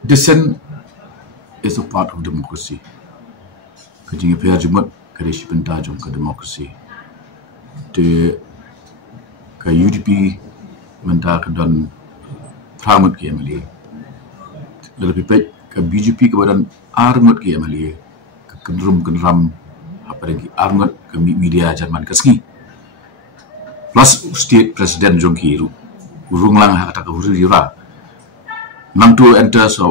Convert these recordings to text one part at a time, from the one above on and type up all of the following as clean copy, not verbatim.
Dissent is a part of democracy. Kajing paya jumat kare shipenta jong ka democracy. Te ka UDP menta ka dan pramut ke MLA. Lebih baik ka BJP kebadan armut ke MLA. Ka kenram apa lagi armut ke media Jerman kasni. Plus state president jong ki urung lang kata ka huri ra. Nang tu enter so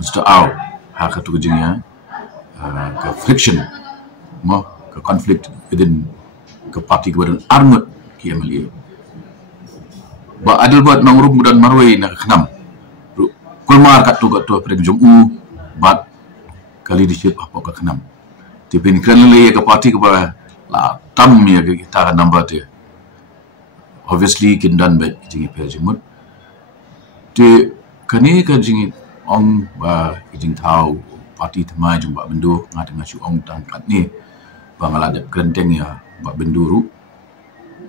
Mr. Au hak tu kejengnya ke friction mo ke conflict within ke parti kebadan armut ki MLA. Ba adil buat nang rum dan marwai nak kenam. Kulmar kat tu pada jong bat ke leadership apa ke kenam. Tipin kran le ke parti kepada la tam ya kita number dia. Obviously Kyrdan baik jingi perjimut. Te kani ka jingi ong ba jing tau parti temai jong ba Bindo ngat dengan ong tangkat ni bangala de krenteng ya ba Bindo ru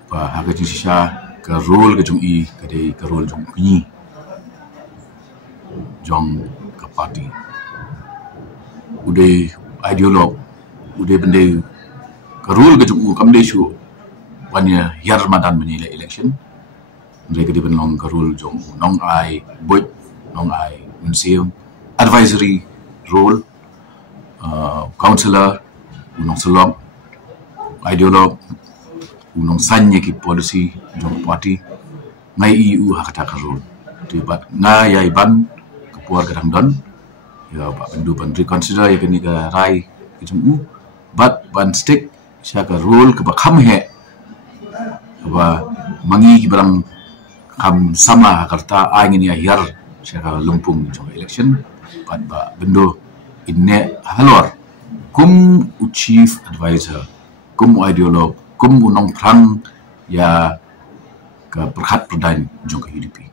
ba haga jing sisa ke role ke jong i ke de ke role jong ni jong ke parti ude ideolog ude bende ke role ke jong kam de shu wanya yar madan menilai election mereka di benong ke role jong nong ai boy nong ai museum advisory role counselor unong selom ideolog unong sanya ki policy jong party ngai EU hakata ka role tibat na ya iban kepuar kadang don ya pak Bindo ban reconsider ya kini ka rai ki jong but ban stick sya ka role ke bakam he ba mangi barang kam sama karta angin ya yar sya lumpung jong election pat ba Bindo inne halor kum chief advisor kum ideolog kum unong prang ya ke perhat perdan jong ke UDP